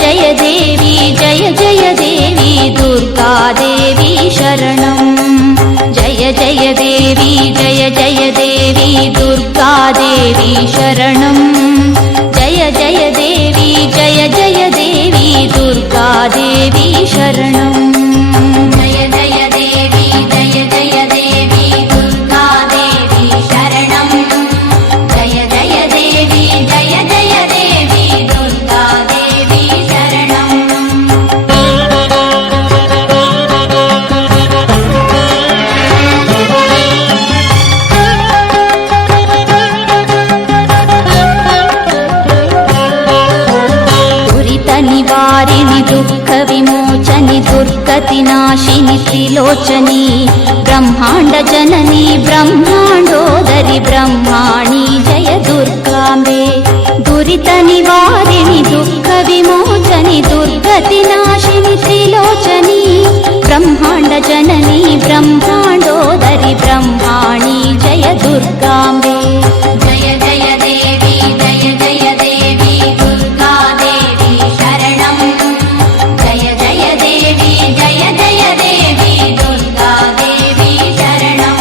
जय देवी जय जय देवी दुर्गा देवी शरणं जय जय देवी जय जय देवी दुर्गा देवी शरणं जय जय देवी जय जय देवी दुर्गा देवी शरणं जय जय देवी जय जय देवी दुर्गा देवी शरणं जय जय देवी जय जय देवी दुर्गा देवी शरणं निवारिणि दुःख विमोचनि दुर्गतिनाशिनि त्रिलोचनी ब्रह्मांड जननी ब्रह्मांडोदरि ब्रह्माणि जय दुर्गांबे दुरित निवारिणि दुःख विमोचनि दुर्गतिनाशिनि त्रिलोचनी ब्रह्मांड जननी ब्रह्मांडोदरि ब्रह्माणि जय दुर्गांबे जय जय देवी जय जय देवी दुर्गा देवी शरणं जय जय देवी जय जय देवी दुर्गा देवी शरणं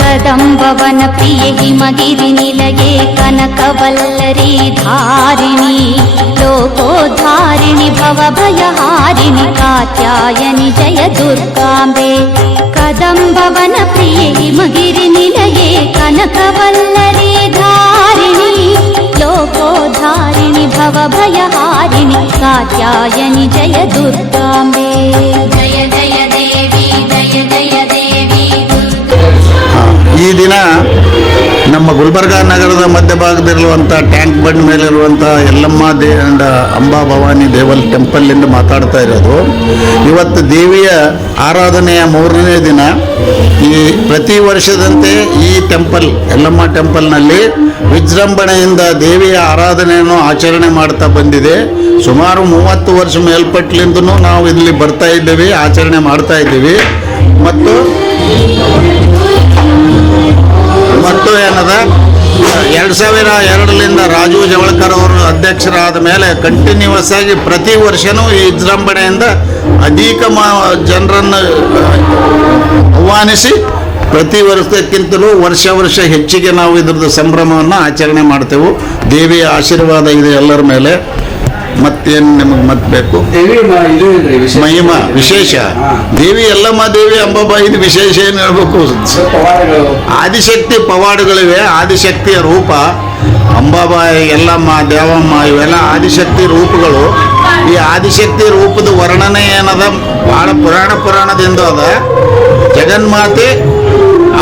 कदम्बवन प्रिय हिमगिरि निलये कनकवल्लरी धारिणी लोकोद्धारिणि भवभयहारिणि कात्यायनि जय दुर्गांबे कदम्बवन प्रिय हिमगिरि निलये कनकवल्लरी धारिणी लोकोद्धारिणि भवभयहारिणि कात्यायनि जय दुर्गांबे जय जय देवी जय जय देवी ಈ ದಿನ ನಮ್ಮ ಗುಲ್ಬರ್ಗಾ ನಗರದ ಮಧ್ಯಭಾಗದಲ್ಲಿರುವಂಥ ಟ್ಯಾಂಕ್ ಬಂಡ್ ಮೇಲಿರುವಂಥ ಯಲ್ಲಮ್ಮ ಅಂಡ್ ಅಂಬಾ ಭವಾನಿ ದೇವಲ್ ಟೆಂಪಲ್ನಿಂದ ಮಾತಾಡ್ತಾ ಇರೋದು. ಇವತ್ತು ದೇವಿಯ ಆರಾಧನೆಯ 3ನೇ ದಿನ. ಈ ಪ್ರತಿ ವರ್ಷದಂತೆ ಈ ಟೆಂಪಲ್ ಯಲ್ಲಮ್ಮ ಟೆಂಪಲ್ನಲ್ಲಿ ವಿಜೃಂಭಣೆಯಿಂದ ದೇವಿಯ ಆರಾಧನೆಯನ್ನು ಆಚರಣೆ ಮಾಡ್ತಾ ಬಂದಿದೆ. ಸುಮಾರು 30 ವರ್ಷ ಮೇಲ್ಪಟ್ಲಿಂದನೂ ನಾವು ಇಲ್ಲಿ ಬರ್ತಾ ಇದ್ದೀವಿ, ಆಚರಣೆ ಮಾಡ್ತಾ ಇದ್ದೀವಿ. ಮತ್ತು ಏನದ 2002ರಿಂದ ರಾಜು ಜವಳಕರ್ ಅವರು ಅಧ್ಯಕ್ಷರಾದ ಮೇಲೆ ಕಂಟಿನ್ಯೂಸ್ ಆಗಿ ಪ್ರತಿ ವರ್ಷವೂ ಈ ವಿಜೃಂಭಣೆಯಿಂದ ಅಧಿಕ ಜನರನ್ನು ಆಹ್ವಾನಿಸಿ ಪ್ರತಿ ವರ್ಷಕ್ಕಿಂತಲೂ ವರ್ಷ ಹೆಚ್ಚಿಗೆ ನಾವು ಇದ್ರದ್ದು ಸಂಭ್ರಮವನ್ನು ಆಚರಣೆ ಮಾಡ್ತೇವೆ. ದೇವಿಯ ಆಶೀರ್ವಾದ ಇದೆ ಎಲ್ಲರ ಮೇಲೆ. ಮತ್ತೇನು ನಿಮಗೆ ಮತ್ತೆ ಬೇಕು? ಮಹಿಮಾ ವಿಶೇಷ ದೇವಿ ಯಲ್ಲಮ್ಮ ದೇವಿ ಅಂಬಾಬಾಯಿ ಇದು ವಿಶೇಷ ಏನು ಹೇಳ್ಬೇಕು? ಆದಿಶಕ್ತಿ ಪವಾಡಗಳಿವೆ. ಆದಿಶಕ್ತಿಯ ರೂಪ ಅಂಬಾಬಾಯಿ ಯಲ್ಲಮ್ಮ ದೇವಮ್ಮ ಇವೆಲ್ಲ ಆದಿಶಕ್ತಿ ರೂಪಗಳು. ಈ ಆದಿಶಕ್ತಿ ರೂಪದ ವರ್ಣನೆ ಏನದ ಬಹಳ ಪುರಾಣದಿಂದ ಅದ. ಜಗನ್ಮಾತೆ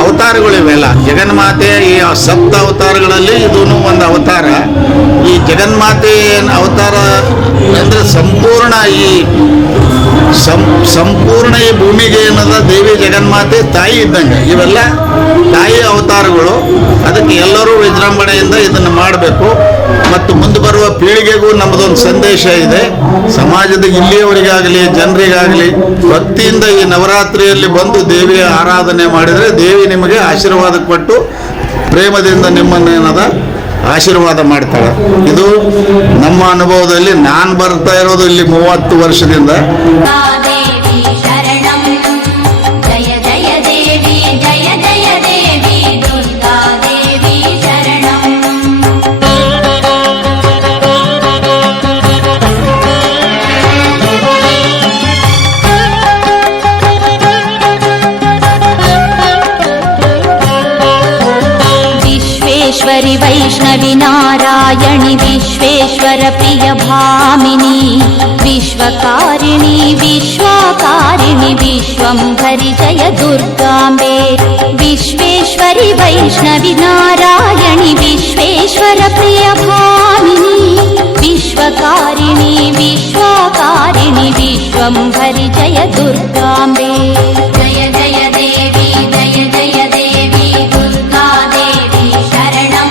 ಅವತಾರಗಳಿವೆಲ್ಲ. ಜಗನ್ಮಾತೆ ಈ 7 ಅವತಾರಗಳಲ್ಲಿ ಇದೂ ಒಂದು ಅವತಾರ. ಈ ಜಗನ್ಮಾತೆ ಅವತಾರ ಅಂದರೆ ಸಂಪೂರ್ಣ ಈ ಭೂಮಿಗೆ ಏನದ ದೇವಿ ಜಗನ್ಮಾತೆ ತಾಯಿ ಇದ್ದಂಗೆ. ಇವೆಲ್ಲ ತಾಯಿ ಅವತಾರಗಳು. ಅದಕ್ಕೆ ಎಲ್ಲರೂ ವಿಜೃಂಭಣೆಯಿಂದ ಇದನ್ನು ಮಾಡಬೇಕು. ಮತ್ತು ಮುಂದೆ ಬರುವ ಪೀಳಿಗೆಗೂ ನಮ್ಮದೊಂದು ಸಂದೇಶ ಇದೆ. ಸಮಾಜದ ಇಲ್ಲಿಯವರಿಗಾಗಲಿ ಜನರಿಗಾಗಲಿ ಭಕ್ತಿಯಿಂದ ಈ ನವರಾತ್ರಿಯಲ್ಲಿ ಬಂದು ದೇವಿಯ ಆರಾಧನೆ ಮಾಡಿದರೆ ದೇವಿ ನಿಮಗೆ ಆಶೀರ್ವಾದ ಕೊಟ್ಟು ಪ್ರೇಮದಿಂದ ನಿಮ್ಮನ್ನೇನದ ಆಶೀರ್ವಾದ ಮಾಡ್ತಾಳೆ. ಇದು ನಮ್ಮ ಅನುಭವದಲ್ಲಿ ನಾನು ಬರ್ತಾ ಇರೋದು ಇಲ್ಲಿ 30 ವರ್ಷದಿಂದ. विश्वेश्वरि वैष्णवि नारायणि विश्वेश्वर प्रिय भामिनी विश्वकारिणि विश्वाकारिणि विश्वंभरि जय दुर्गांबे विश्वेश्वरि वैष्णवि नारायणि विश्वेश्वर प्रिय भामिनी विश्वकारिणि विश्वाकारिणि विश्वंभरि जय दुर्गांबे जय जय देवी जय जय देवी दुर्गा देवी शरणं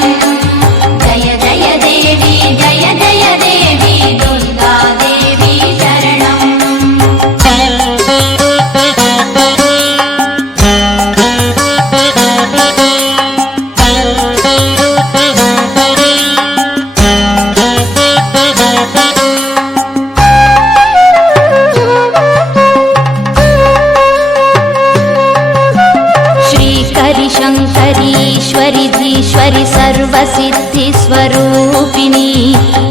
सिद्धिस्वरूपिणी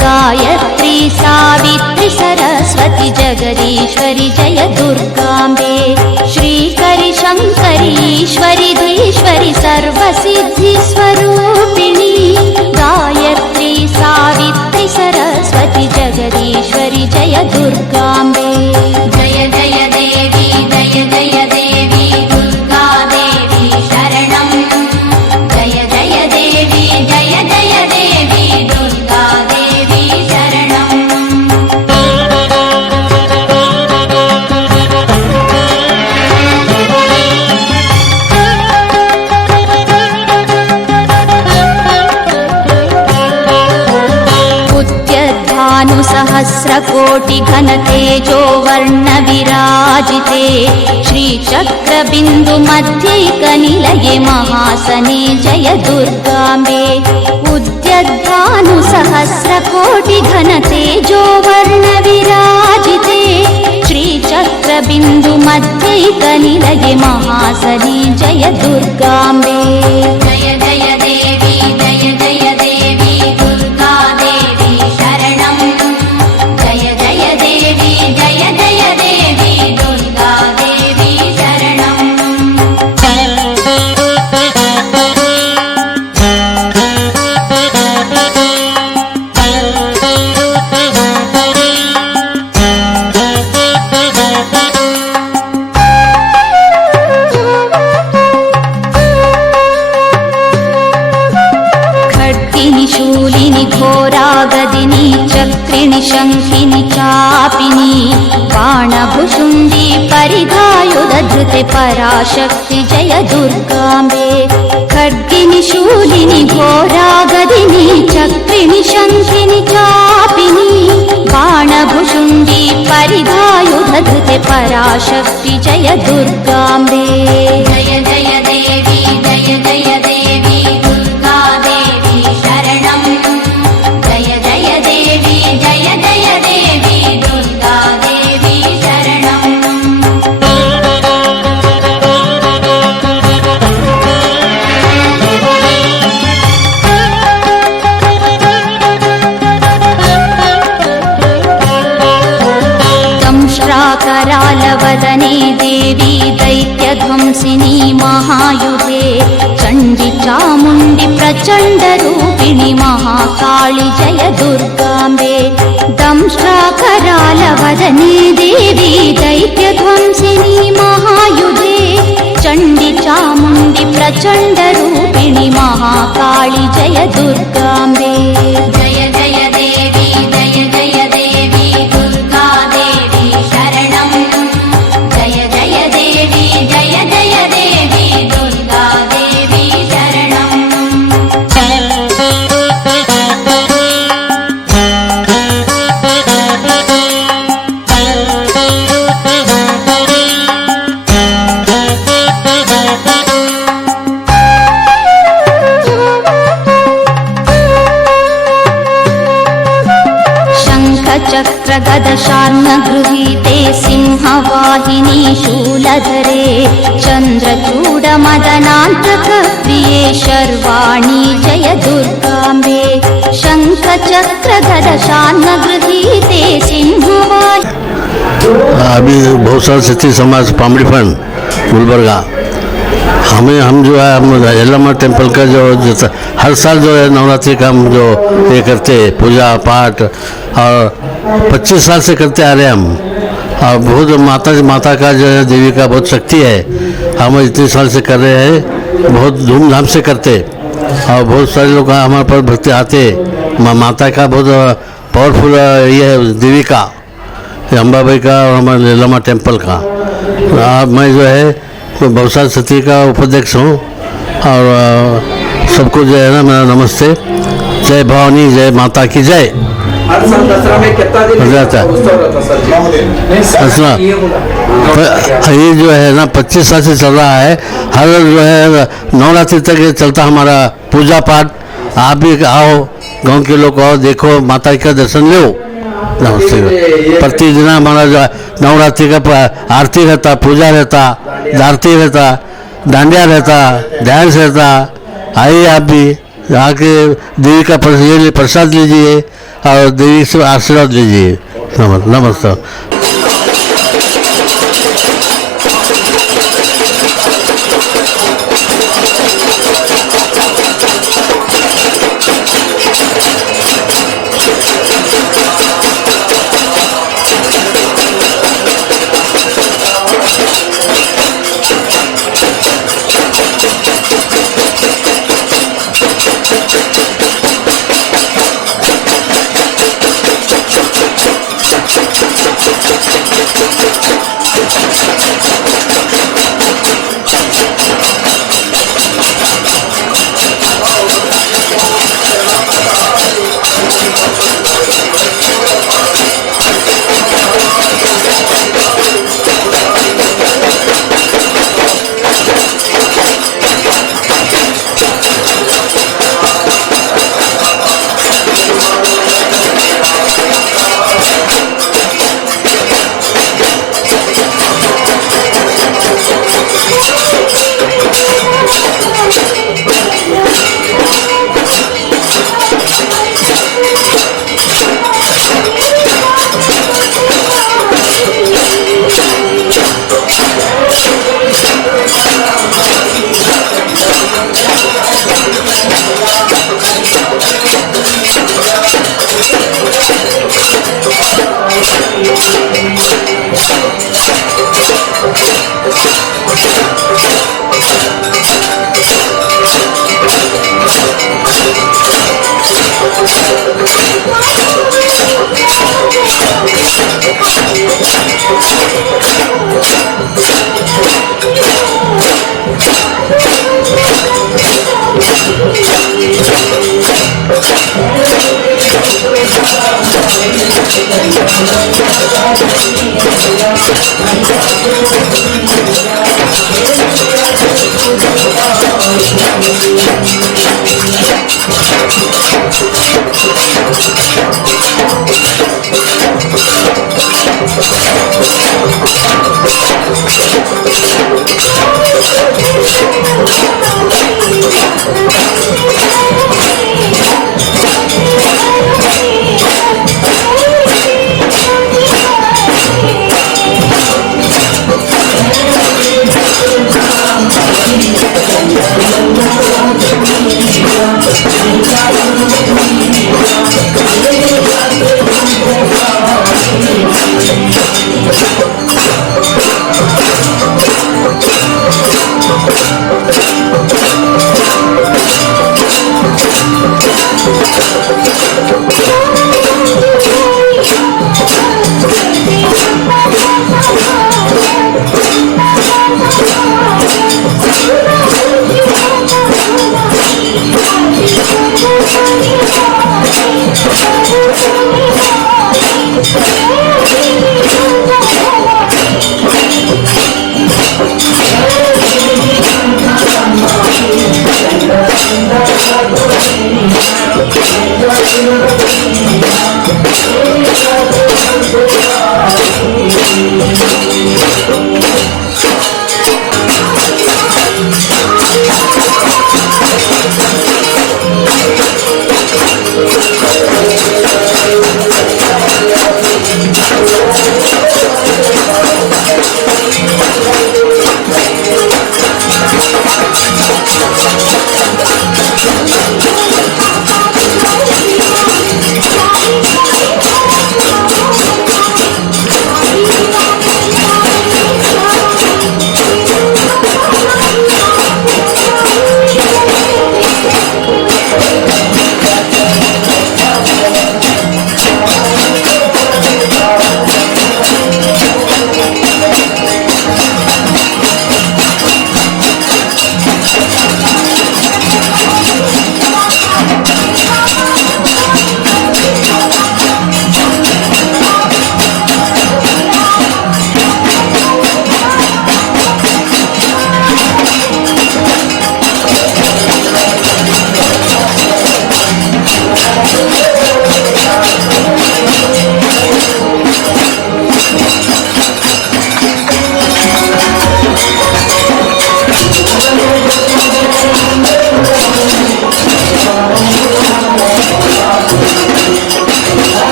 गायत्री सावित्री सरस्वती जगदीश्वरि जय दुर्गाम्बे श्रीकरि शङ्करि ईश्वरि धीश्वरि सर्वसिद्धिस्वरूपिणी गायत्री सावित्री सरस्वती जगदीश्वरि जय दुर्गाम्बे जय जय देवी जय जय देवी दुर्गा देवी शरणं जय जय देवी जय जय देवी दुर्गा देवी शरणं सहस्रकोटिघनतेजो वर्णविराजिते श्रीचक्रबिन्दुमध्यैकनिलये महासने जय दुर्गाम्बे उद्यद्भानुसहस्रकोटिघनतेजो वर्णविराजिते श्रीचक्रबिन्दुमध्यैकनिलये महासने जय दुर्गाम्बे जय जय देवी जय जय देवी दुर्गा देवी शरणं जय जय देवी जय जय देवी दुर्गा देवी शरणं खड्गिनि शूलिनि घोरागदिनि चक्रिणि शङ्खिनि चापिनि बाणभुशुण्डी परिधायुधधृते पराशक्ति जय दुर्गाम्बे खड्गिनि शूलिनि घोरागदिनि चक्रिणि शङ्खिनि चापिनि बाणभुशुण्डी परिधायुधधृते पराशक्ति जय दुर्गाम्बे जय जय देवी जय जय देवी दुर्गा देवी शरणं जय जय देवी जय जय देवी दुर्गा देवी शरणं दंष्ट्राकरालवदने देवी दैत्यध्वंसिनी महायुधे चण्डि चामुण्डि प्रचण्डरूपिणि महाकाळि जय दुर्गाम्बे दंष्ट्राकरालवदने देवी दैत्यध्वंसिनी महायुधे चण्डि चामुण्डि प्रचण्डरूपिणि महाकाळि जय दुर्गाम्बे जय जय देवी जय जय देवी दुर्गा देवी शरणं जय जय देवी जय जय देवी दुर्गा देवी शरणं शङ्खचक्रगदशार्ङ्गगृहीते सिंहवाहिनी शूलधरे चन्द्रचूडमदनान्तकप्रिये शर्वाणि जय दुर्गाम्बे शङ्खचक्रगदशार्ङ्गगृहीते सिंहवाहिनी अभी बहुत सारे सिद्धि समाज पामड़ी फंड गुलबर्गा हम जो है हम यल्लम्मा टेम्पल का जो हर साल जो है नवरात्रि का हम जो ये करते हैं पूजा पाठ और 25 साल से करते आ रहे हैं हम और बहुत माता का जो है देवी का बहुत शक्ति है हम इतने साल से कर रहे हैं बहुत धूमधाम से करते और बहुत सारे लोग हमारे पर भक्ति आते माता का बहुत पावरफुल ये है देवी का अंबाबाई का और हमारे यल्लम्मा टेम्पल का मैं जो है भवसार सती का उपाध्यक्ष हूँ और सबको जो है ना मेरा नमस्ते जय भवानी जय माता की जय। हर साल दसरा में कितना दिन रहता है उत्सव रहता सर? दसरा ये जो है ना 25 साल से चल रहा है हर जो है नवरात्रि तक ये चलता हमारा पूजा पाठ आप भी आओ गांव के लोग आओ देखो माता का दर्शन लो नमस्ते प्रतिदिन हमारा जो नवरात्रि का आरती रहता पूजा रहता आरती रहता डांडिया रहता डांस रहता आइए आप भी आके देवी का ये प्रसाद लीजिए और देवी से आशीर्वाद लीजिए। नमस्ते।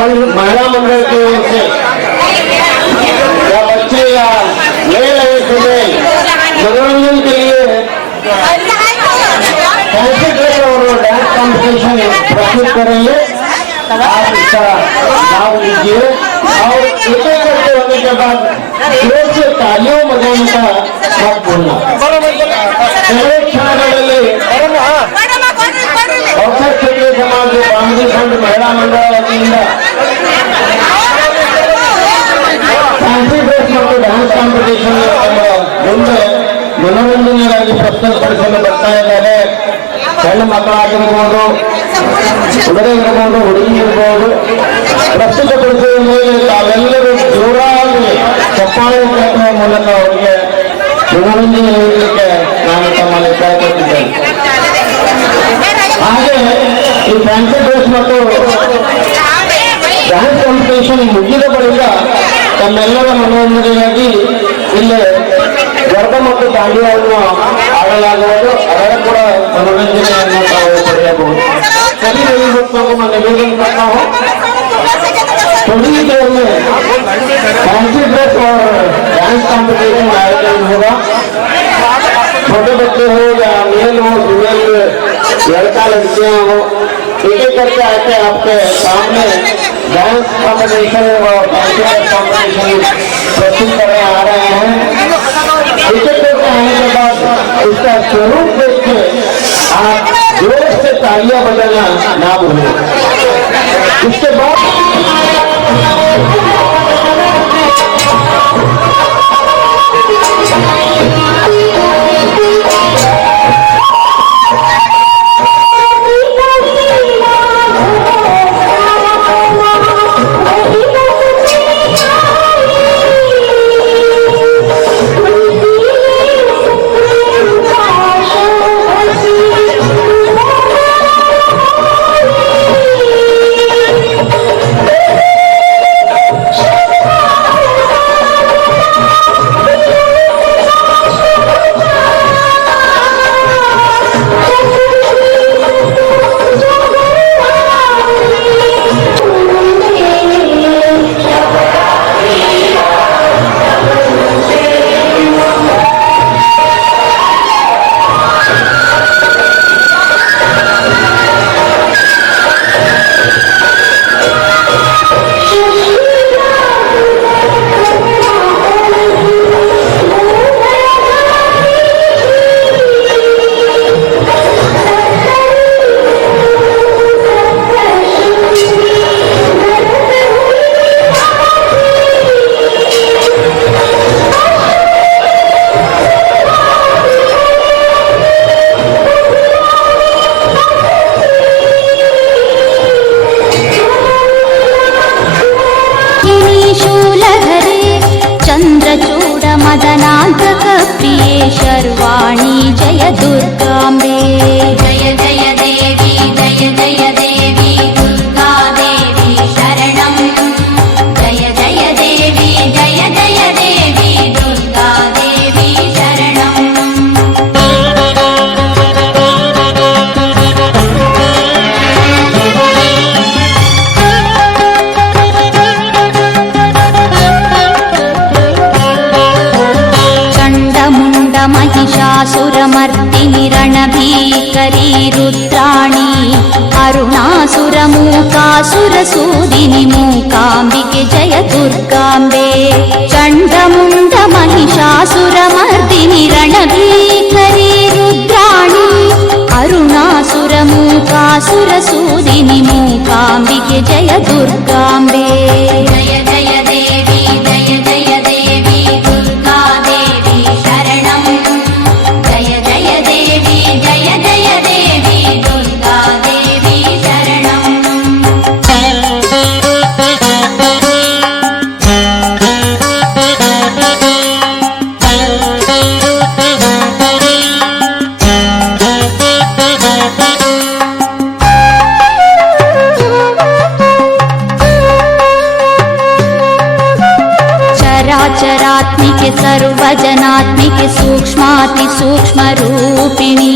महिला मंडल की ओर से या बच्चे या मेल है फीमेल मनोरंजन के लिए फैंसी ड्रेस और डांस कॉम्पिटिशन प्रस्तुत करेंगे। आप इसका लाभ लीजिए और एक एक करके होने के बाद जोर से तालियों बजाने का मत भूलना। पहले क्षणಗಳಲ್ಲಿ ಬಹುಶಃ ಕ್ಷೇತ್ರೀಯ ಸಮಾಜ ಬಾಂಧಿ ಸಂಘ ಮಹಿಳಾ ಮಂಡಳ ವತಿಯಿಂದ ಫ್ಯಾನ್ಸಿ ಡ್ರೆಸ್ ಮತ್ತು ಡ್ಯಾನ್ಸ್ ಕಾಂಪಿಟೇಷನ್ ಮುಂದೆ ಮನೋರಂಜನೆಗಾಗಿ ಪ್ರಸ್ತುತಪಡಿಸಲು ಬರ್ತಾ ಇದ್ದಾರೆ. ಸಣ್ಣ ಮಕ್ಕಳಾಗಿರ್ಬೋದು, ಹುಡುಗ ಇರಬಹುದು, ಹುಡುಗಿ ಇರಬಹುದು. ಪ್ರಸ್ತುತಪಡಿಸುವ ಮೇಲೆ ತಾವೆಲ್ಲರೂ ಜೋರಾಗಿ ಚಪ್ಪಾಳೆ ಕಟ್ಟುವ ಮೂಲಕ ಅವರಿಗೆ ಮನೋರಂಜನೆ ನೀಡಲಿಕ್ಕೆ ನಾನು ತಮ್ಮಲ್ಲಿ ಕೇಳಿಕೊಟ್ಟಿದ್ದೇನೆ. ಹಾಗೆ ಈ ಫ್ಯಾನ್ಸಿ ಡ್ರೆಸ್ ಮತ್ತು ಡ್ಯಾನ್ಸ್ ಕಾಂಪಿಟೇಷನ್ ಮುಗಿದ ಬಳಿಕ ತಮ್ಮೆಲ್ಲರ ಮನೋರಂಜನೆಗಾಗಿ ಇಲ್ಲಿ ಗರ್ಭ ಮತ್ತು ದಾಂಡಿಯನ್ನು ಆಡಲಾಗುವುದು. ಅದರ ಕೂಡ मनोरंजन पड़ेगा। सभी अभिभावकों को मैं निवेदन करता हूँ थोड़ी ही देर में फैंसी ड्रेस और डांस कॉम्पिटिशन आयोजन होगा। छोटे बच्चे हो या मेल हो फीमेल लड़का लड़कियां हो एक एक करके आके आपके सामने डांस कॉम्पिटिशन और फैंसी ड्रेस कॉम्पिटिशन प्रस्तुत करने आ रहे हैं। एक एक करके आने के बाद उसका स्वरूप देख के आप जोर से तालियां बजाना ना भूलें। इसके बाद चंद्रचूड मदनांतक प्रिये शर्वाणी जय दुर्गांबे जय जय देवी जय जय देवी दुर्गा देवी शरणं जय जय देवी जय जय देवी दुर्गा देवी शरणं महिषासुरमर्दिनि रणभीकरी रुद्राणी अरुणासुरमूकासुरसूदिनि मूकाम्बिके जय दुर्गाम्बे चण्डमुण्ड महिषासुरमर्दिनि रणभीकरी रुद्राणी अरुणासुरमूकासुरसूदिनि मूकाम्बिके जय दुर्गाम्बे जय जय देवी जय जय देवी दुर्गा देवी शरणं जय जय देवी जय जय देवी दुर्गा देवी शरणं चरात्मिके सर्वजनात्मिके सूक्ष्माति सूक्ष्मरूपिणी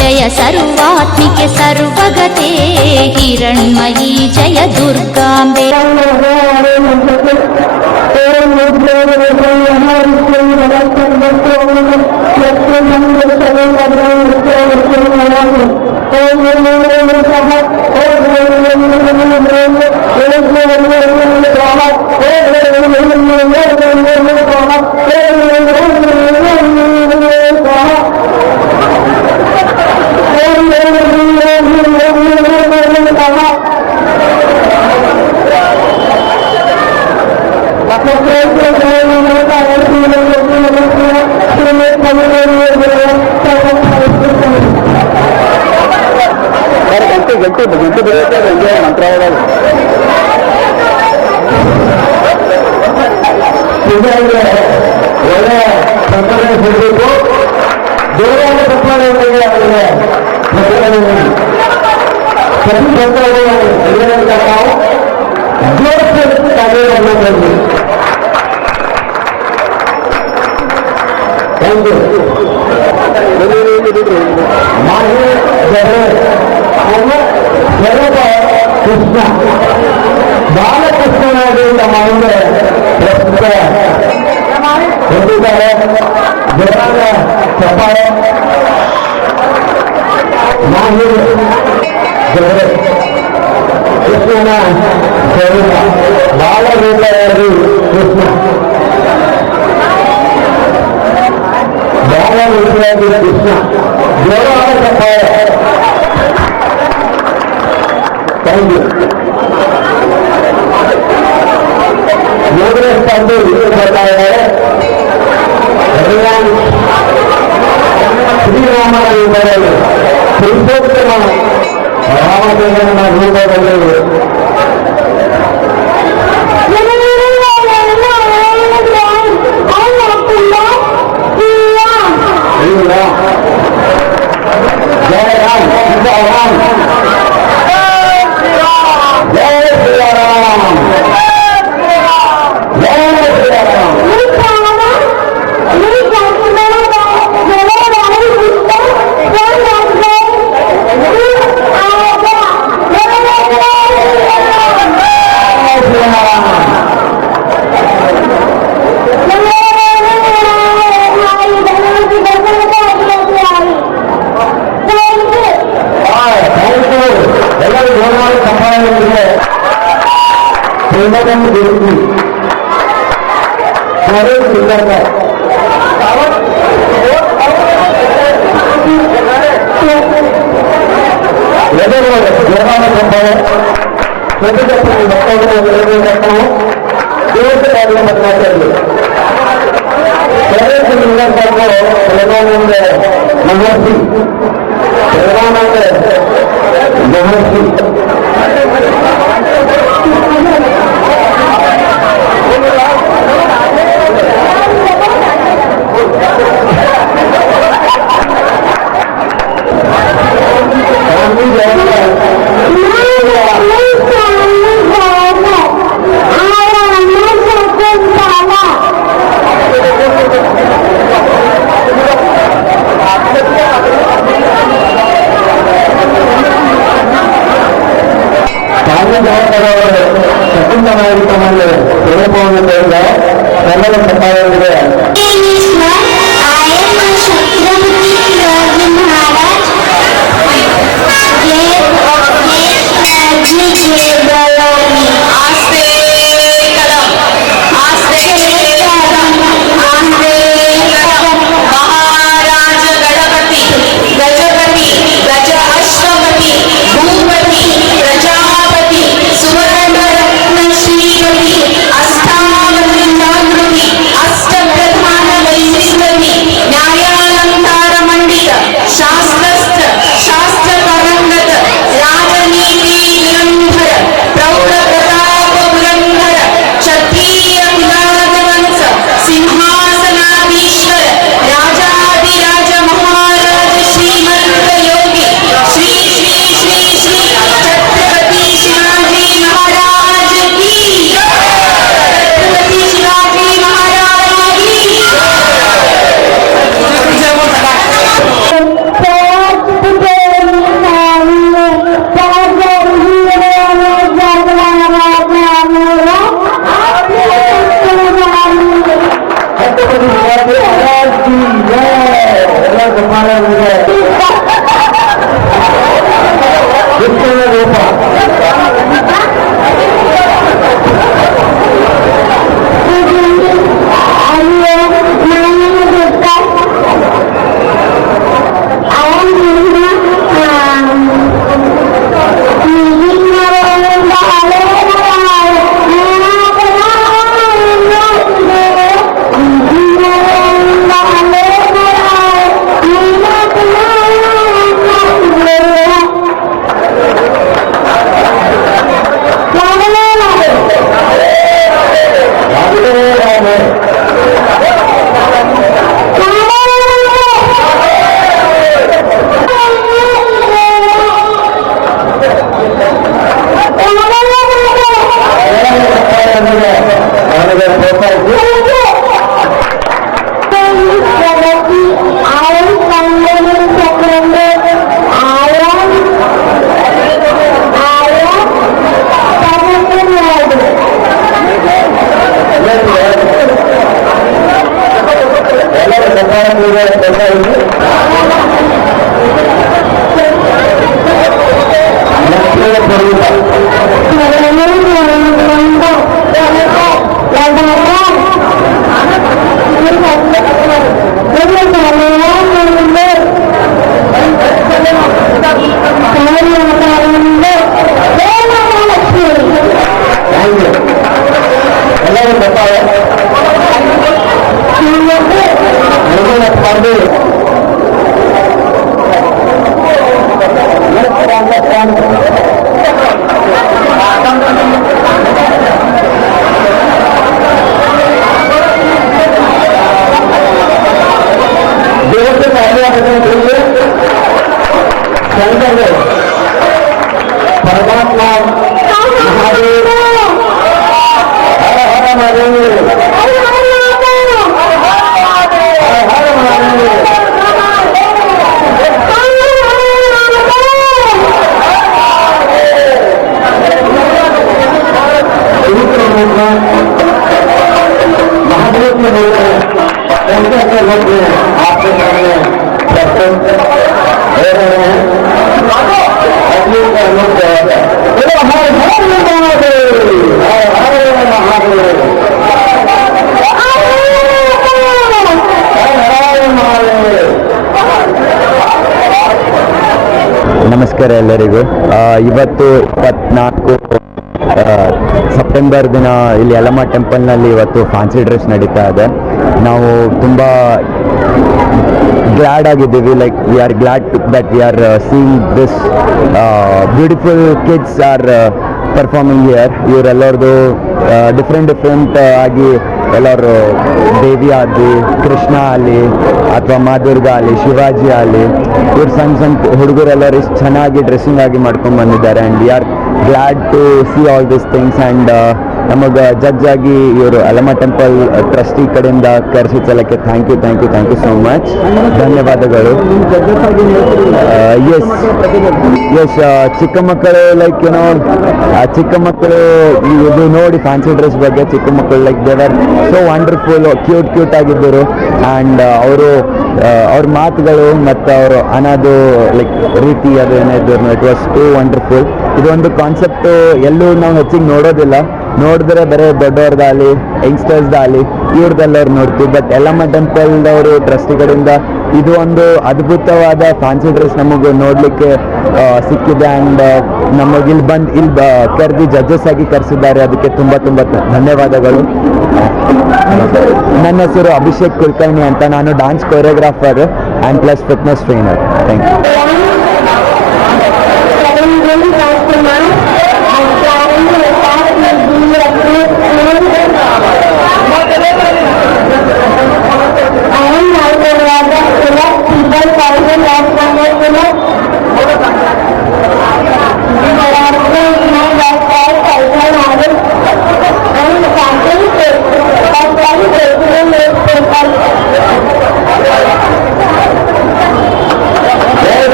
जय सर्वात्मिके सर्वगते हिरण्मयी जय दुर्गाम्बे ಕೃಷ್ಣ ಬಾಲಕೃಷ್ಣನಾಗಿ ನಮ್ಮ ಮುಂದೆ ಪ್ರಸ್ತುತ ಹೊಂದಿದ್ದಾರೆ. ಜನಾಂಗ ಚಪ್ಪಾಳೆ ಮಾಹಿತಿ ಕೃಷ್ಣನ ಸ್ವರೂಪ ಬಾಲರೂಪವಾಗಿ ಕೃಷ್ಣ ಬಾಲರೂಪವಾಗಿ ಕೃಷ್ಣ ಜೋರಾದ ಚಪ್ಪಾಳೆ. Thank you. ಯೋಗೇಶ್ ತಂದು ಬರ್ತಾ ಇದ್ದಾರೆ. ಶ್ರೀರಾಮನ ರೂಪದಲ್ಲಿ ಪುರುಷೋತ್ತಮ ರಾಮಚಂದ್ರನ ರೂಪದಲ್ಲಿ ಜಯ ರಾಮ್ ಜಯ ರಾಮ್ ಜಯ ಶ್ರೀರಾಮ್ ಎಲ್ಲರೂ ಜೋರಾಗಿ ಸಂಪಾದನೆ ಪ್ರೇಮವನ್ನು ಗುರುತಿ ಸಿದ್ಧಾರ್ಥ ಜೋರಾದ ಸಂಪಾದನೆ ಪ್ರತಿಪಕ್ಷ ಮಕ್ಕಳು ದೇವಸ್ಥಾನ ಮಾತಾಡಲಿ ಪ್ರಧಾನಮಂತ್ರಿ ಮಹರ್ಷಿ ಮಹರ್ಷಿ ಶಕುಂತಲಾಗಿ ತಮ್ಮಲ್ಲಿ ಸ್ವರೂಪವನ್ನು ತೆಗೆದ ಕನ್ನಡ ಸಭಾವಿದೆ. ಅಷ್ಟಮ ಸಂಪಾದನೆಗೆ ಶಿಕ್ಷಣ ರೂಪ परमात्मा महादेव हर हर महादेव हर हर महादेव में बोल रहे हैं आपके सामने प्रस्तुत हो रहे हैं। ನಮಸ್ಕಾರ ಎಲ್ಲರಿಗೂ. ಇವತ್ತು 24 ಸೆಪ್ಟೆಂಬರ್ ದಿನ ಇಲ್ಲಿ ಯಲ್ಲಮ್ಮ ಟೆಂಪಲ್ನಲ್ಲಿ ಇವತ್ತು ಫ್ಯಾನ್ಸಿ ಡ್ರೆಸ್ ನಡೀತಾ ಇದೆ. ನಾವು ತುಂಬ ಗ್ಲಾಡ್ ಆಗಿದ್ದೀವಿ. Like we are glad that we are seeing this beautiful kids are performing here. ಇವರೆಲ್ಲರದು ಡಿಫ್ರೆಂಟ್ ಆಗಿ ಎಲ್ಲರೂ ದೇವಿ ಆಗಲಿ, ಕೃಷ್ಣ ಆಗಲಿ, ಅಥವಾ ಮಾದುರ್ಗ ಆಗಲಿ, ಶಿವಾಜಿ ಆಗಲಿ, ಇವ್ರು ಸಣ್ಣ ಹುಡುಗರೆಲ್ಲರೂ ಇಷ್ಟು ಚೆನ್ನಾಗಿ ಡ್ರೆಸ್ಸಿಂಗ್ ಆಗಿ ಮಾಡ್ಕೊಂಡು ಬಂದಿದ್ದಾರೆ. And we are glad to see all this things. And ನಮಗೆ ಜಡ್ಜ್ ಆಗಿ ಇವರು ಯಲ್ಲಮ್ಮ ಟೆಂಪಲ್ ಟ್ರಸ್ಟಿ ಕಡೆಯಿಂದ ಕರೆಸಿದ್ದಕ್ಕೆ ಥ್ಯಾಂಕ್ ಯು ಸೋ ಮಚ್. ಧನ್ಯವಾದಗಳು. ಎಸ್ ಚಿಕ್ಕ ಮಕ್ಕಳು ಲೈಕ್ ಏನೋ ಚಿಕ್ಕ ಮಕ್ಕಳು ಇದು ನೋಡಿ ಫ್ಯಾನ್ಸಿ ಡ್ರೆಸ್ ಬಗ್ಗೆ ಚಿಕ್ಕ ಮಕ್ಕಳು ಲೈಕ್ ದೇವರ್ ಸೊ ವಂಡರ್ಫುಲ್, ಕ್ಯೂಟ್ ಆಗಿದ್ದರು. ಆ್ಯಂಡ್ ಅವ್ರ ಮಾತುಗಳು ಮತ್ತು ಅವರು ಅನ್ನೋದು ಲೈಕ್ ರೀತಿ ಅದು ಏನಿದ್ರು ಇಟ್ ವಾಸ್ ಟು ವಂಡರ್ಫುಲ್. ಇದೊಂದು ಕಾನ್ಸೆಪ್ಟು ಎಲ್ಲೂ ನಾವು ಹೆಚ್ಚಿಗೆ ನೋಡೋದಿಲ್ಲ. ನೋಡಿದ್ರೆ ಬರೀ ದೊಡ್ಡವ್ರದ್ದಾಗಲಿ ಯಂಗ್ಸ್ಟರ್ಸ್ದಾಗಲಿ ಇವ್ರದ್ದೆಲ್ಲವ್ರು ನೋಡ್ತೀವಿ. ಬಟ್ ಯಲ್ಲಮ್ಮ ಟೆಂಪಲ್ದವರು ಟ್ರಸ್ಟಿ ಕಡೆಯಿಂದ ಇದು ಒಂದು ಅದ್ಭುತವಾದ ಫ್ಯಾನ್ಸಿ ಡ್ರೆಸ್ ನಮಗೆ ನೋಡಲಿಕ್ಕೆ ಸಿಕ್ಕಿದೆ. ಆ್ಯಂಡ್ ನಮಗೆ ಇಲ್ಲಿ ಕರೆದು ಜಡ್ಜಸ್ ಆಗಿ ಕರೆಸಿದ್ದಾರೆ. ಅದಕ್ಕೆ ತುಂಬ ಧನ್ಯವಾದಗಳು. ನನ್ನ ಹೆಸರು ಅಭಿಷೇಕ್ ಕುಲಕರ್ಣಿ ಅಂತ. ನಾನು dance choreographer and plus fitness trainer. Thank you.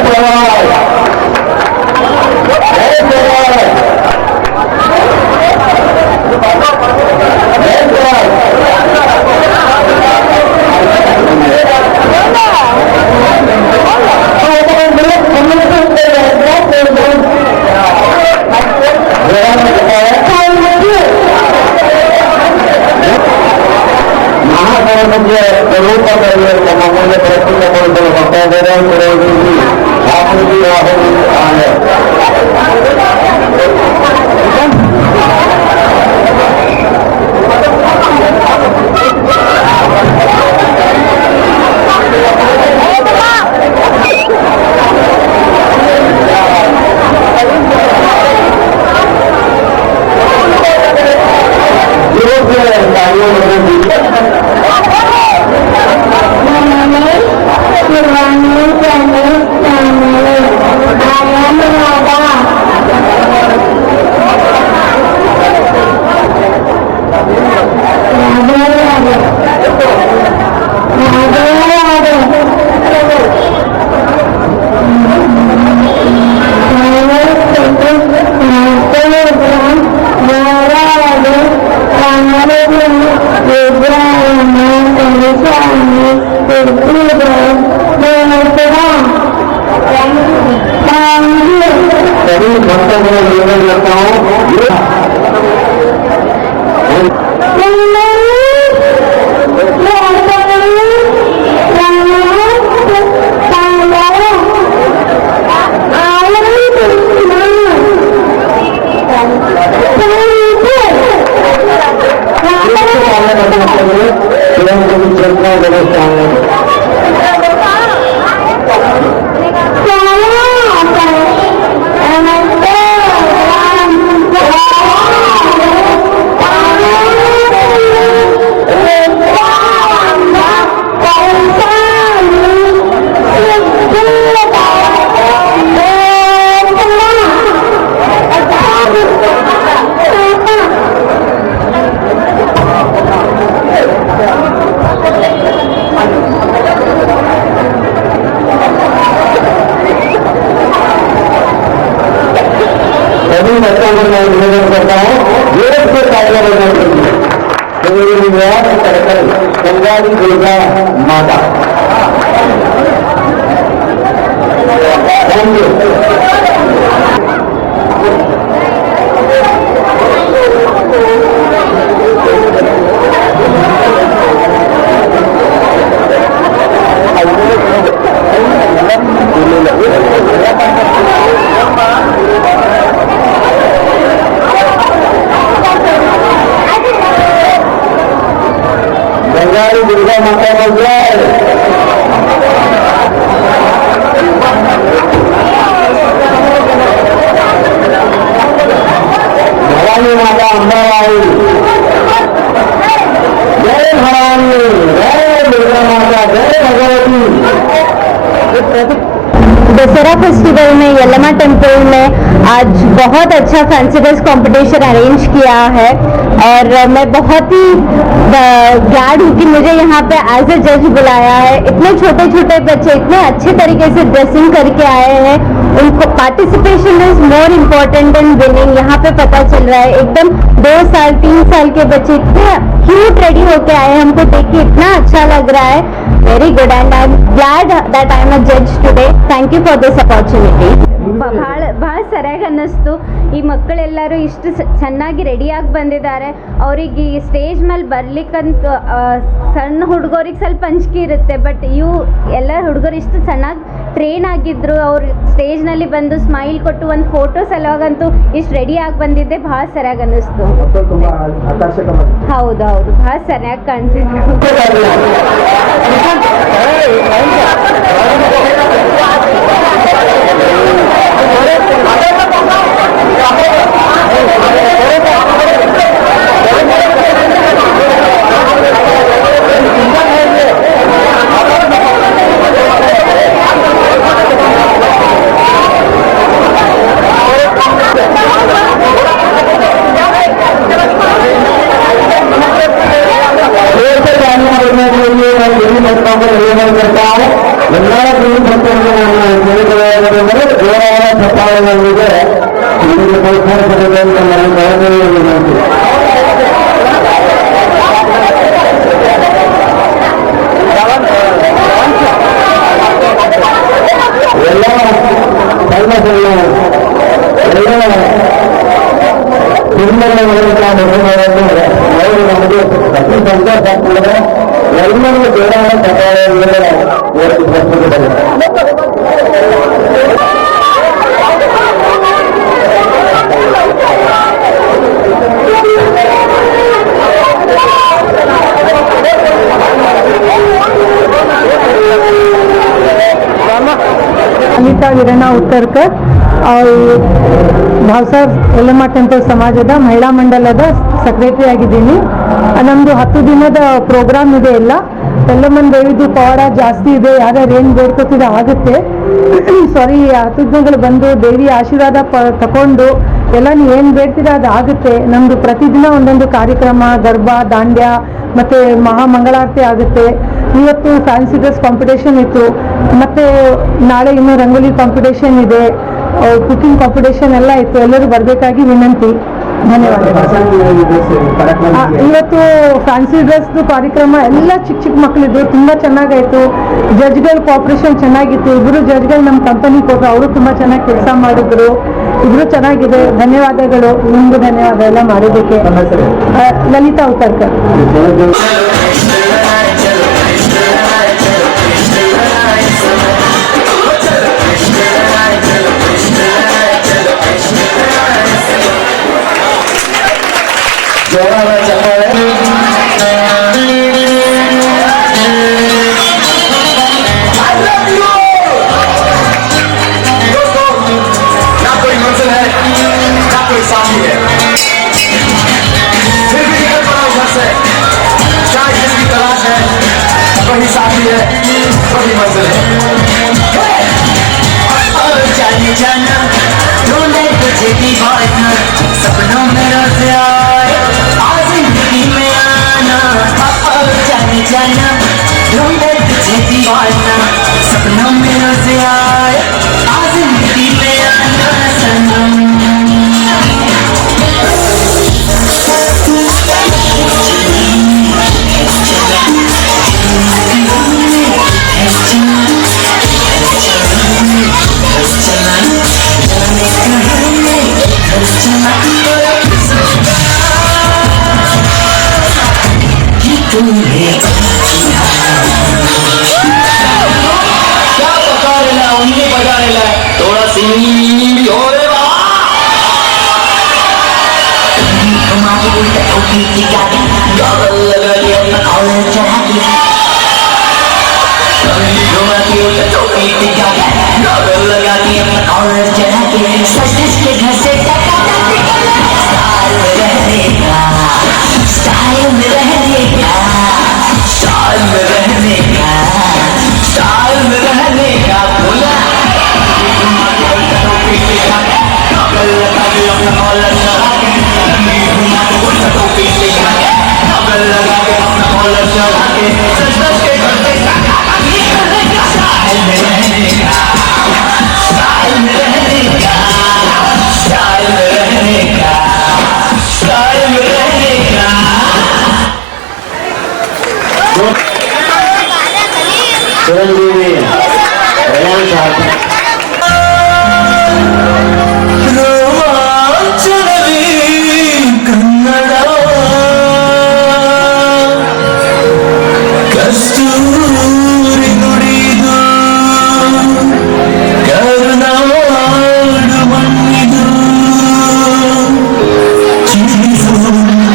जय ಬಗ್ಗೆ ರೂಪದಲ್ಲಿ ನಮ್ಮ ಮುಂದೆ ಪ್ರಸ್ತುತಗೊಳಿಸಲು ಬರ್ತಾ ಇದ್ದಾರೆ. बंगाली दुर्गा माता बंगाली दुर्गा माता को जय। भवानी माता अम्बाबाई जय भवानी जय दुर्गा माता जय भगवती। दशहरा फेस्टिवल में यल्लमा टेम्पल में आज बहुत अच्छा फैंसी ड्रेस कंपटीशन अरेंज किया है और मैं बहुत ही ग्लैड हूँ कि मुझे यहाँ पे एज ए जज बुलाया है। इतने छोटे छोटे बच्चे इतने अच्छे तरीके से ड्रेसिंग करके आए हैं, उनको participation is more important then winning. यहाँ पे पता चल रहा है एकदम 2 साल 3 साल के बच्चे इतने क्यूट रेडी होके आए, हमको देख के इतना अच्छा लग रहा है। Very good and I am glad that I am a जज today. Thank you for this opportunity. ಭಾಳ ಸರಿಯಾಗಿ ಅನ್ನಿಸ್ತು. ಈ ಮಕ್ಕಳೆಲ್ಲರೂ ಇಷ್ಟು ಚೆನ್ನಾಗಿ ರೆಡಿಯಾಗಿ ಬಂದಿದ್ದಾರೆ. ಅವ್ರಿಗೆ ಈ ಸ್ಟೇಜ್ ಮೇಲೆ ಬರ್ಲಿಕ್ಕಂತ ಸಣ್ಣ ಹುಡುಗರಿಗೆ ಸ್ವಲ್ಪ ಅಂಜಿಕೆ ಇರುತ್ತೆ, ಬಟ್ ಎಲ್ಲ ಹುಡುಗರು ಇಷ್ಟು ಚೆನ್ನಾಗಿ ಟ್ರೈನ್ ಆಗಿದ್ರು. ಅವ್ರು ಸ್ಟೇಜ್ನಲ್ಲಿ ಬಂದು ಸ್ಮೈಲ್ ಕೊಟ್ಟು ಒಂದು ಫೋಟೋ ಸಲುವಾಗಂತೂ ಇಷ್ಟು ರೆಡಿಯಾಗಿ ಬಂದಿದ್ದೆ ಭಾಳ ಸರಿಯಾಗಿ ಅನ್ನಿಸ್ತು. ಹೌದೌದು, ಭಾಳ ಸರಿಯಾಗಿ ಕಾಣ್ತಿದ್ರು. ನಮಗೆ ಪ್ರತಿ ಸಂತೋಷ ಆಗ್ತದೆ. ಎಲ್ಲರೂ ಜೋರಾದ ಚಪ್ಪಾಳೆಯಿಂದ ಇವತ್ತು ಪ್ರಸ್ತುತಪಡಿಸಿದ್ದಾರೆ. ಅನಿತಾ ವೀರಣ್ಣ ಉತ್ತರ್ಕರ್ ಭಾವಸಾರ್ ಯಲ್ಲಮ್ಮ ಟೆಂಪಲ್ ಸಮಾಜದ ಮಹಿಳಾ ಮಂಡಲದ ಸೆಕ್ರೆಟರಿ ಆಗಿದ್ದೀನಿ. ನಮ್ಮದು 10 ದಿನದ ಪ್ರೋಗ್ರಾಮ್ ಇದೆ. ಯಲ್ಲಮ್ಮನ ದೇವಿದು ಪವಾಡ ಜಾಸ್ತಿ ಇದೆ. ಯಾರ್ಯಾರು ಏನು ಬೇಡ್ಕೊತಿದೆ ಆಗುತ್ತೆ. ಸಾರಿ 10 ದಿನಗಳು ಬಂದು ದೇವಿ ಆಶೀರ್ವಾದ ತಗೊಂಡು ಎಲ್ಲ ನೀವು ಏನು ಬೇಡ್ತೀರ ಅದು ಆಗುತ್ತೆ. ನಮ್ಮದು ಪ್ರತಿದಿನ ಒಂದೊಂದು ಕಾರ್ಯಕ್ರಮ, ಗರ್ಭಾ, ದಾಂಡ್ಯ ಮತ್ತು ಮಹಾಮಂಗಳಾರತಿ ಆಗುತ್ತೆ. ಇವತ್ತು ಫ್ಯಾನ್ಸಿ ಡ್ರೆಸ್ ಕಾಂಪಿಟೇಷನ್ ಇತ್ತು. ಮತ್ತು ನಾಳೆ ಇನ್ನೂ ರಂಗೋಲಿ ಕಾಂಪಿಟೇಷನ್ ಇದೆ, ಕುಕಿಂಗ್ ಕಾಂಪಿಟೇಷನ್ ಎಲ್ಲ ಇತ್ತು. ಎಲ್ಲರೂ ಬರಬೇಕಾಗಿ ವಿನಂತಿ. ಧನ್ಯವಾದಗಳು. ಇವತ್ತು ಫ್ಯಾನ್ಸಿ ಡ್ರೆಸ್ದು ಕಾರ್ಯಕ್ರಮ ಎಲ್ಲ ಚಿಕ್ಕ ಚಿಕ್ಕ ಮಕ್ಕಳಿದ್ದು ತುಂಬ ಚೆನ್ನಾಗಾಯಿತು. ಜಡ್ಜ್ಗಳ ಕೋಆಪ್ರೇಷನ್ ಚೆನ್ನಾಗಿತ್ತು. ಇಬ್ಬರು ಜಡ್ಜ್ಗಳು ನಮ್ಮ ಕಂಪನಿ ಕೊಟ್ಟರು, ಅವರು ತುಂಬ ಚೆನ್ನಾಗಿ ಕೆಲಸ ಮಾಡಿದ್ರು. ಇಬ್ಬರು ಚೆನ್ನಾಗಿದೆ. ಧನ್ಯವಾದಗಳು. ನಿಮಗೂ ಧನ್ಯವಾದ ಎಲ್ಲ ಮಾಡಿದ್ದಕ್ಕೆ. ಲಲಿತಾ ಉತ್ತರ್ಕರ್. ಜೋರಾದ ಚಪ್ಪಾಳೆ. सपनों में रोज आए आज जिंदगी में आना, जाने जाना ढूंढे तुझे दीवाना। सपनों में रोज आए आज जिंदगी में आना सनम। ಚಿರಂಜೀವಿ ಕನ್ನಡ ಕಸ್ತೂರಿ ನುಡಿದು ಕರುನಾಡು ಮಣ್ಣಿದು ಚಿಂತಿಸು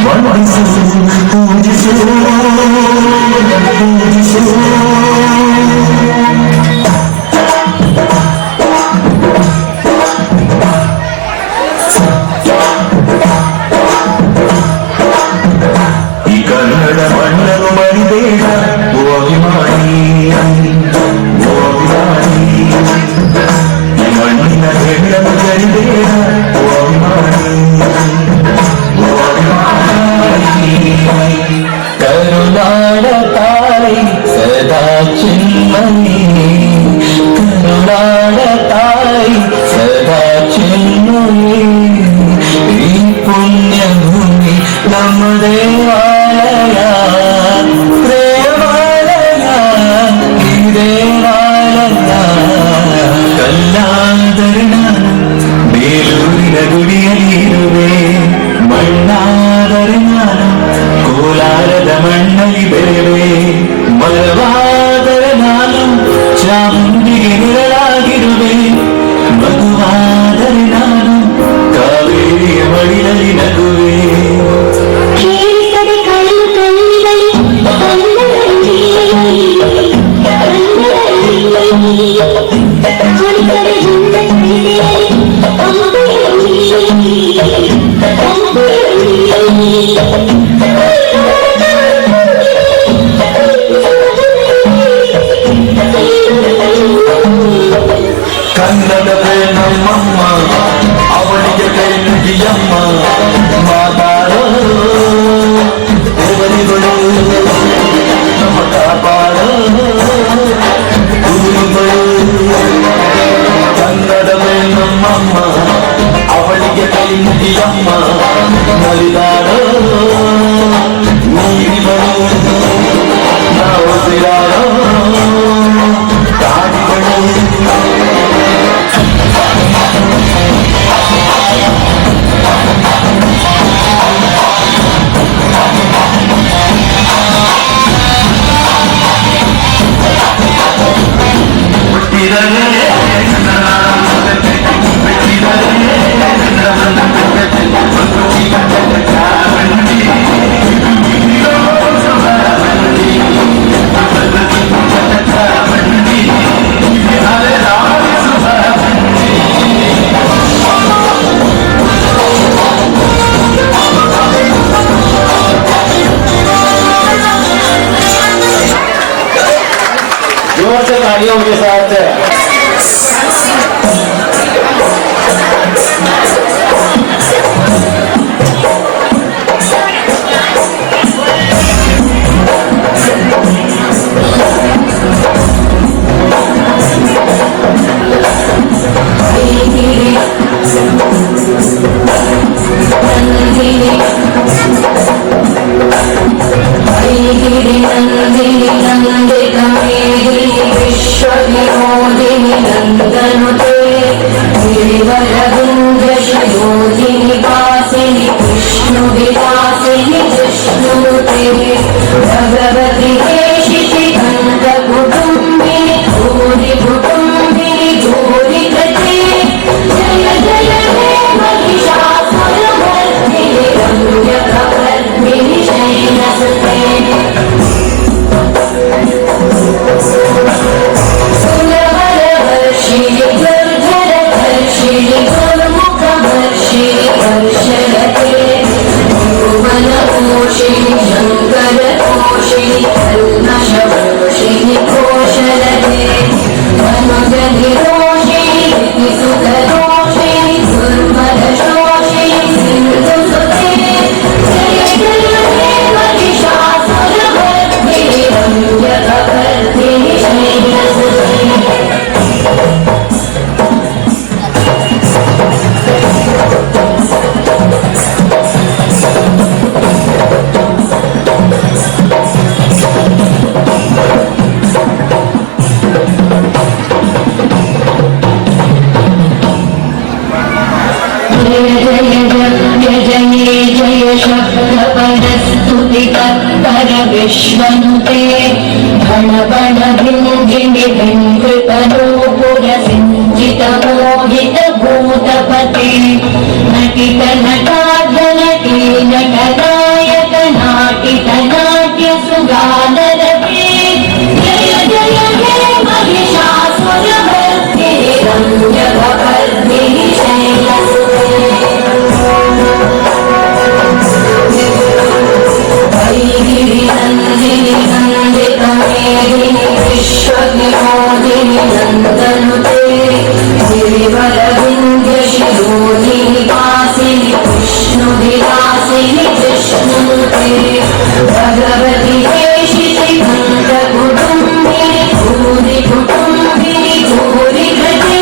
ವಂದಿಸು ಪೂಜಿಸು ಪೂಜಿಸು. ಕರುನಾಡ ತಾಯಿ ಸದಾ ಚಿನ್ಮಯಿ, ಕರುನಾಡ ತಾಯಿ ಸದಾ ಚಿನ್ಮಯಿ. ಈ ಪುಣ್ಯ ಭೂಮಿ ನಮ್ಮ ದೇವಾಲಯ, ದೇವಾಲಯ ಈ ದೇವಾಲಯ. ಕಲ್ಲಾದರೆ ನಾನು ಬೇಲೂರಿನ ಗುಡಿಯಲ್ಲಿರುವೆ, ಮಣ್ಣಾದರೆ ನಾನು ಕೋಲಾರದ ಮಣ್ಣಲ್ಲಿ ಬೆಳೆವೆ. भगवति केशिति कंद कुटुंबिनी भूरि कुटुंबिनी भूरि गति जय जय हे महिषासुरमर्दिनि रम्यकपर्दिनि शैलसुते सुरवरवर्षिणि दुर्धरधर्षिणि दुर्मुखवर्षिणि वर्षरते भुवनपोषिणि शङ्करपोषिणि कल्मषवर्षिणि कोशलते मनुजनिरोषिणि विधिसुतरोषिणि दुर्मदशोषिणि सिन्धुसुते जय जय हे महिषासुरमर्दिनि रम्यकपर्दिनि शैलसुते जय शब्दपरस्तुतिकर्तर विश्वनुते गणपण भिङ्गिनि भिङ्कृतनूपुरसिञ्चितमोहितभूतपते नटित नटाद्य नटी नटनायक नाटित नाट्यसुगानरते जय जय हे महिषासुरमर्दिनि रम्यकपर्दिनि शैलसुते नन्दिनि नन्दितमेदिनि विश्वविनोदिनि नन्दनुते गिरिवरविन्द्यशिरोधिनि वासिनि विष्णुविलासिनि विष्णुते भगवति केशिति कुटुम्बिनि भूरि कुटुम्बिनि भूरि गते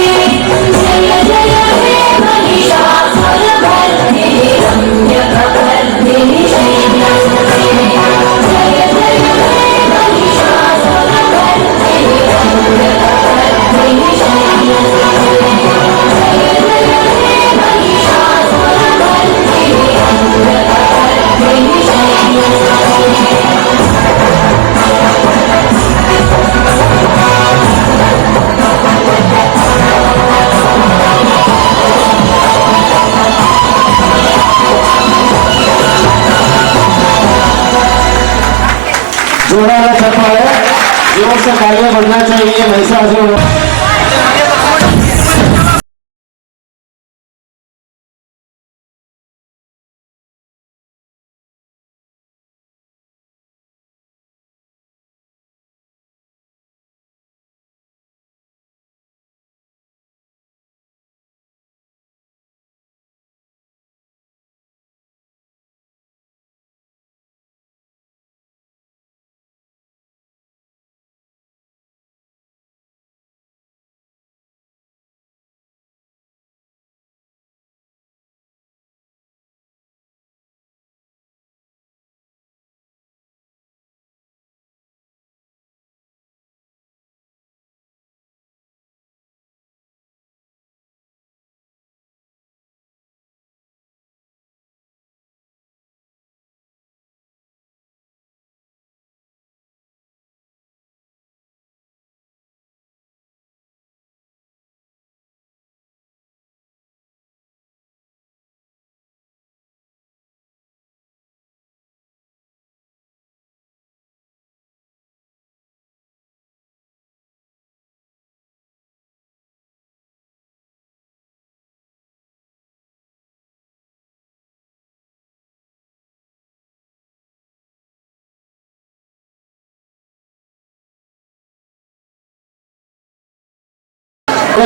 जय जय हे महिषासुरमर्दिनि रम्यकपर्दिनि शैलसुते जय जय हे महिषासुरमर्दिनि रम्यकपर्दिनि शैलसुते जय जय हे महिषासुरमर्दिनि रम्यकपर्दिनि शैलसुते जोरदार चप्पल जोर से कार्य बढ़ना चाहिए महिषासुर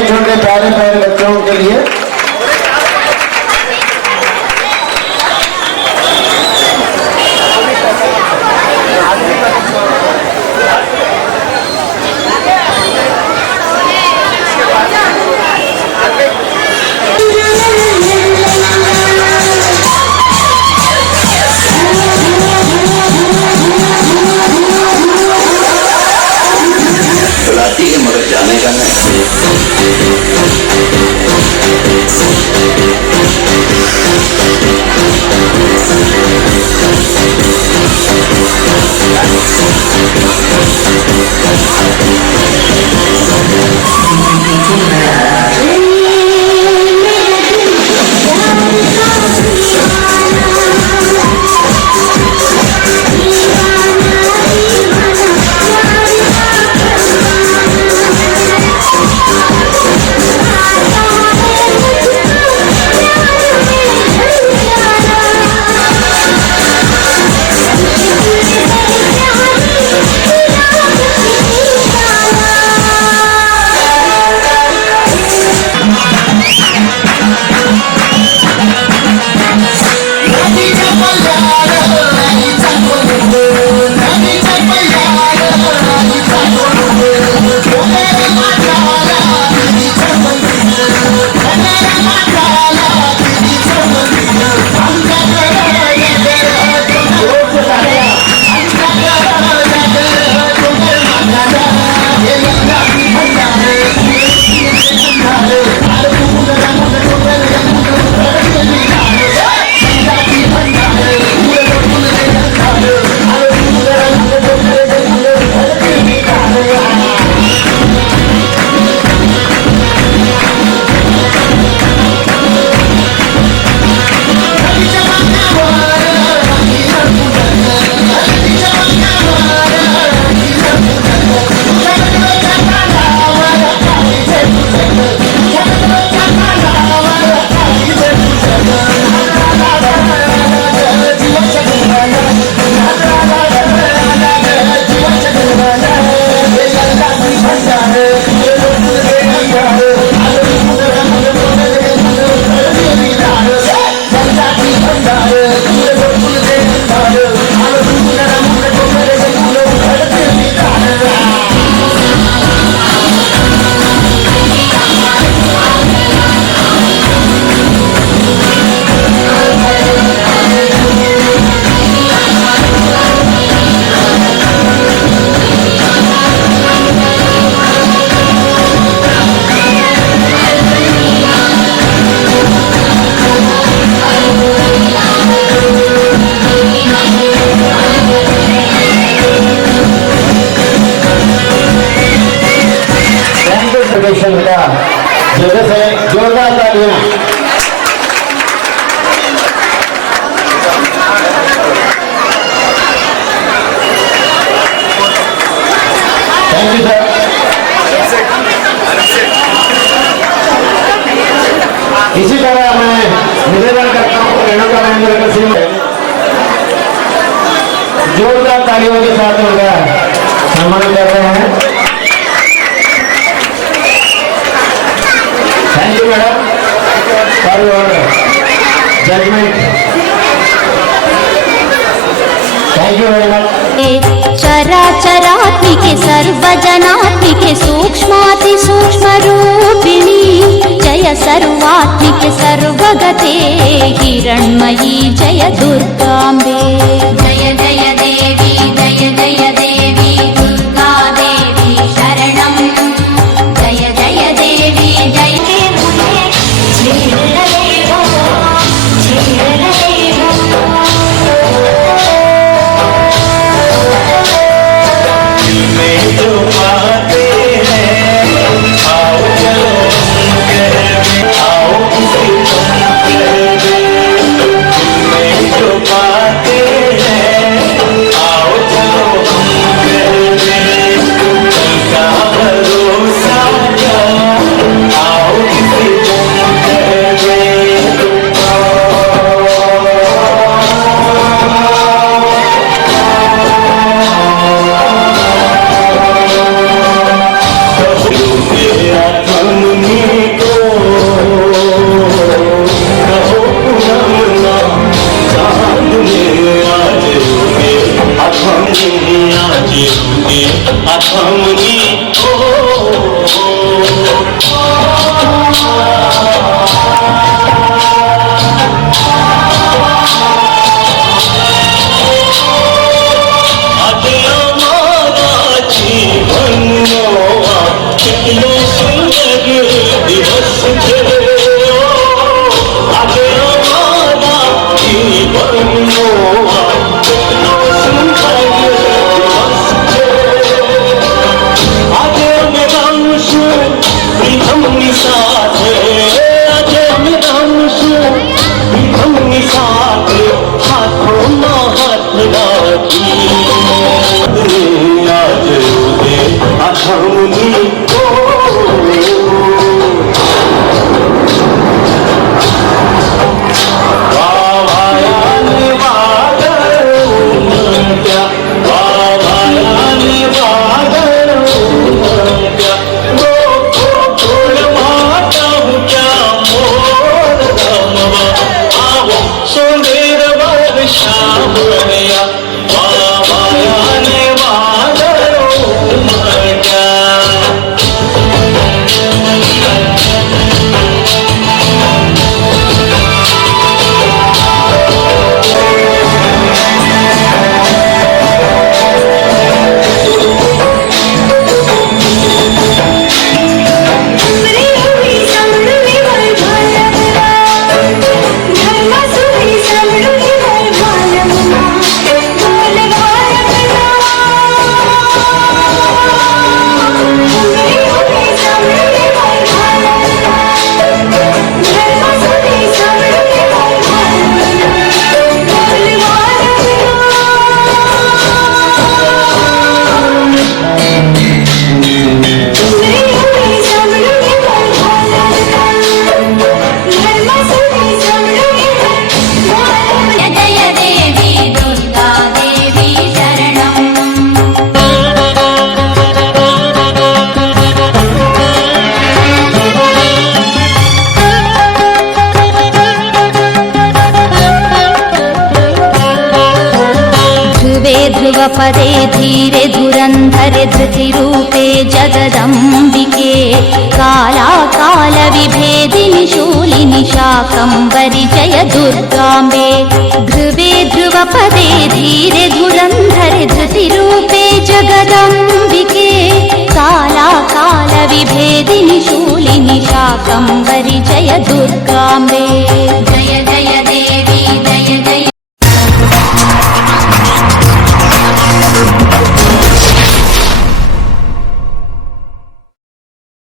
छोटे प्यारे प्यारे बच्चों के लिए बुलाती है मगर जाने का नहीं। इसी तरह मैं निवेदन करता हूँ रेणुका महेंद्र का सिंह जोरदार तालियों के साथ उनका सम्मान कर रहे हैं। Thank you madam for your judgement. Thank you very much. चराचरात्मिके सर्वजनात्मिके सूक्ष्माति सूक्ष्मरूपिणी जय सर्वात्मिके सर्वगते हिरण्मयी जय दुर्गाम्बे। जय जय देवी जय जय देवी दुर्गा देवी शरणं। जय जय देवी जय ध्रुवपदे धीरे धुरन्धरे धृतिरूपे जगदम्बिके कालाकालविभेदिनि शूलिनि शाकम्भरि जय दुर्गाम्बे। ध्रुवे ध्रुवपदे धीरे धुरन्धरे धृतिरूपे जगदम्बिके कालाकालविभेदिनि शूलिनि शाकम्भरि जय दुर्गाम्बे।